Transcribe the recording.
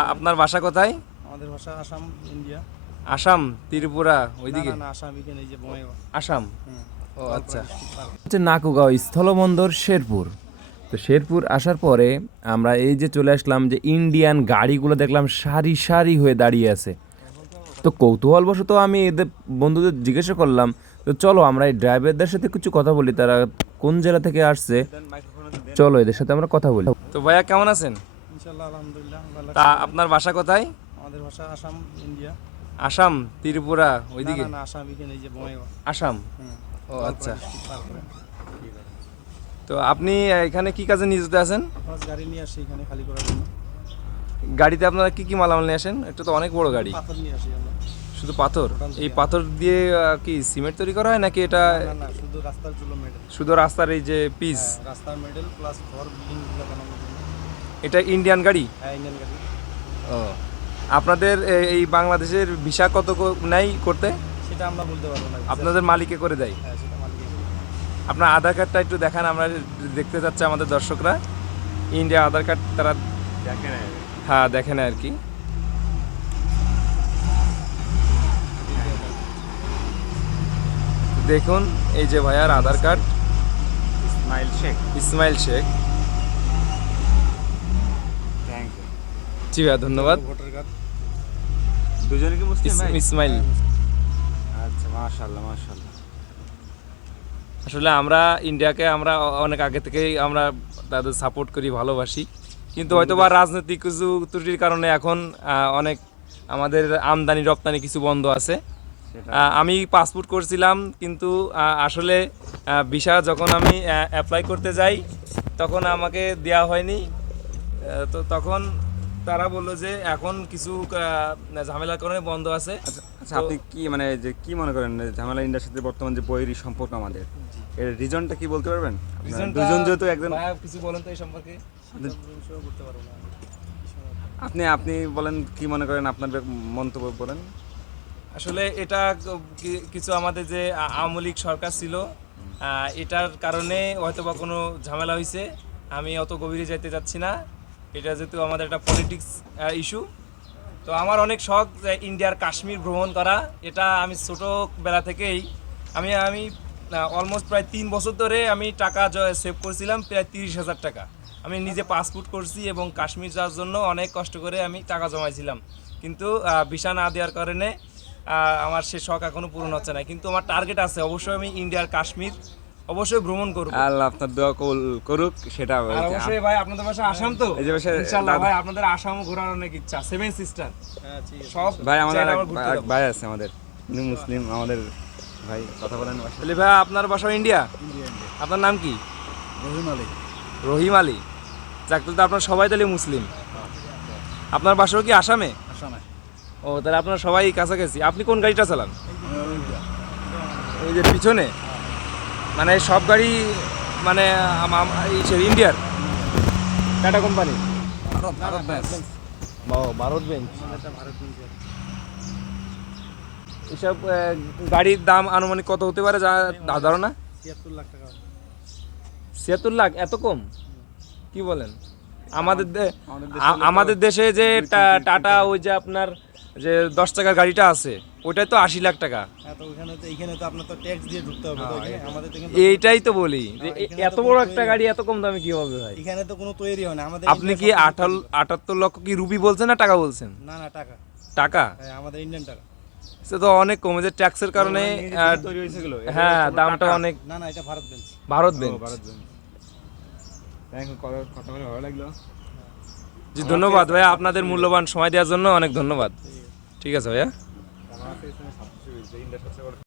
আপনার বাসা কোথায়? আমাদের ভাষা আসাম ইন্ডিয়া। আসাম ত্রিপুরা ওইদিকে? না, না, না, আসাম এখানে এই যে বঙ্গাইগাঁও। আসাম? ও আচ্ছা। হচ্ছে নাকুগাঁও স্থলবন্দর শেরপুর। তো শেরপুর আসার পরে আমরা এই যে চলে আসলাম যে ইন্ডিয়ান গাড়িগুলো দেখলাম সারি সারি হয়ে দাঁড়িয়ে আছে। তো কৌতূহলবশত আমি এদের বন্ধুদের জিজ্ঞাসা করলাম তো চলো আমরা এই ড্রাইভারদের সাথে কিছু কথা বলি তারা কোন জেলা থেকে আসছে? চলো এদের সাথে আমরা কথা বলি। তো ভাইয়া কেমন আছেন? আলহামদুলিল্লাহ তা আপনার বাসা কোথায়? আমাদের ভাষা আসাম ইন্ডিয়া। আসাম ত্রিপুরা ওইদিকে? না, আসাম এখানে যে আসাম? ও আচ্ছা। তো আপনি এখানে কি কাজে নিয়োজিত আছেন? গাড়ি নিয়ে আসি এখানে খালি করার জন্য। গাড়িতে আপনারা কি কি মালামাল নিয়ে আসেন? এটা তো অনেক বড় গাড়ি। পাথর নিয়ে আসি আমরা। শুধু পাথর? এই পাথর দিয়ে কি সিমেন্ট তৈরি করা হয় নাকি এটা না না শুধু রাস্তার মেডেল শুধু রাস্তার এই যে পিস রাস্তার মেডেল প্লাস ঘর বিল্ডিং জন্য এটা ইন্ডিয়ান গাড়ি? হ্যাঁ ইন্ডিয়ান গাড়ি। ও। আপনাদের এই বাংলাদেশের ভিসা কত ক- নেয় করতে? সেটা আমরা বলতে পারব না। আপনাদের মালিকে করে দেয়? হ্যাঁ আপনার আধার কার্ডটা একটু দেখান আমরা দেখতে যাচ্ছে আমাদের দর্শকরা। ইন্ডিয়া আধার কার্ড তারা দেখে হ্যাঁ দেখে না আর কি। দেখুন এই যে ভাইয়ার আধার কার্ড। ইসমাইল শেখ ইসমাইল শেখ জি ভাইয়া ধন্যবাদ। ভোটার কার্ড দুজনে কি মুসলিম ভাই? ইসমাইল। আচ্ছা মাশাআল্লাহ মাশাআল্লাহ। আসলে আমরা ইন্ডিয়াকে আমরা অনেক আগে থেকেই আমরা তাদের সাপোর্ট করি ভালোবাসি। কিন্তু হয়তো বা রাজনৈতিক কিছু ত্রুটির কারণে এখন অনেক আমাদের আমদানি রপ্তানি কিছু বন্ধ আছে। আমি পাসপোর্ট করছিলাম কিন্তু আসলে ভিসা যখন আমি অ্যাপ্লাই করতে যাই তখন আমাকে দেওয়া হয়নি। তো তখন তারা বলল যে এখন কিছু ঝামেলার কারণে বন্ধ আছে। আচ্ছা আপনি কি মানে যে কি মনে করেন ঝামেলা সাথে বর্তমান যে বৈরী সম্পর্ক আমাদের এর রিজনটা কি বলতে পারবেন? দুজন যেহেতু একজন কিছু বলেন তো এই সম্পর্কে। বলতে পারব না আপনি আপনি বলেন কি মনে করেন আপনার মন্তব্য বলেন। আসলে এটা কিছু আমাদের যে আওয়ামী লীগ সরকার ছিল এটার কারণে হয়তো বা কোনো ঝামেলা হয়েছে আমি অত গভীরে যেতে যাচ্ছি না। এটা যেহেতু আমাদের একটা পলিটিক্স ইস্যু তো আমার অনেক শখ যে ইন্ডিয়ার কাশ্মীর ভ্রমণ করা। এটা আমি ছোটোবেলা থেকেই, আমি আমি অলমোস্ট প্রায় তিন বছর ধরে আমি টাকা সেভ করেছিলাম প্রায় তিরিশ হাজার টাকা। আমি নিজে পাসপোর্ট করছি এবং কাশ্মীর যাওয়ার জন্য অনেক কষ্ট করে আমি টাকা জমাইছিলাম। কিন্তু ভিসা না দেওয়ার কারণে আমার সে শখ এখনও পূরণ হচ্ছে না। কিন্তু আমার টার্গেট আছে, অবশ্যই আমি ইন্ডিয়ার কাশ্মীর অবশ্যই ভ্রমণ করব। আল্লাহ আপনার দোয়া কবুল করুক সেটা আর অবশ্যই ভাই আপনাদের বাসা আসাম তো? এই যে ইনশাআল্লাহ ভাই আপনাদের আসাম ঘোরার অনেক ইচ্ছা সেভেন সিস্টার হ্যাঁ ঠিক আছে। সব ভাই আমাদের। ভাই আছে আমাদের উনি মুসলিম আমাদের ভাই কথা বলেন। তাহলে ভাই আপনার বাসা ইন্ডিয়া আপনার নাম কি? রহিম আলী। রহিম আলী। যাক তাহলে তো আপনার সবাই তাহলে মুসলিম। আপনার বাসাও কি আসামে? আসামে। ও তাহলে আপনার সবাই কাছাকাছি। আপনি কোন গাড়িটা চালান? ওই যে পিছনে? মানে সব গাড়ি মানে আম- আম- ইন্ডিয়ার টাটা কোম্পানি ভারত ভারত ব্যাস ও ভারত বেঞ্চ এসব গাড়ির দাম আনুমানিক কত হতে পারে যা ধারণা? ছিয়াত্তর লাখ টাকা। ছিয়াত্তর লাখ? এত কম? কি বলেন? আমাদের দে- আমাদের আমাদের দেশে যে টা- টাটা ওই যে আপনার যে দশ টাকার গাড়িটা আছে ওইটাই তো আশি লাখ টাকা। হ্যাঁ তো ওখানে তো এখানে তো আপনার তো ট্যাক্স দিয়ে ঢুকতে হবে তো এখানে আমাদের তো এখানে এইটাই তো বলি যে হ্যাঁ, এত বড় একটা গাড়ি এত কম দামে কি হবে ভাই? এখানে তো কোনো তৈরি হয় না আমাদের আপনি কি আঠাল আটাত্তর লক্ষ কি রুপি বলছেন না টাকা বলছেন? না না টাকা। টাকা? হ্যাঁ আমাদের ইন্ডিয়ান টাকা। সে তো অনেক কমে যে ট্যাক্সের কারণে? এগুলো। হ্যাঁ দামটা অনেক না না এটা Bharat Benz Bharat Benz Bharat Benz. কথা বলে ভালো লাগল। জি ধন্যবাদ ভাইয়া আপনাদের মূল্যবান সময় দেওয়ার জন্য অনেক ধন্যবাদ। ঠিক আছে ভাইয়া?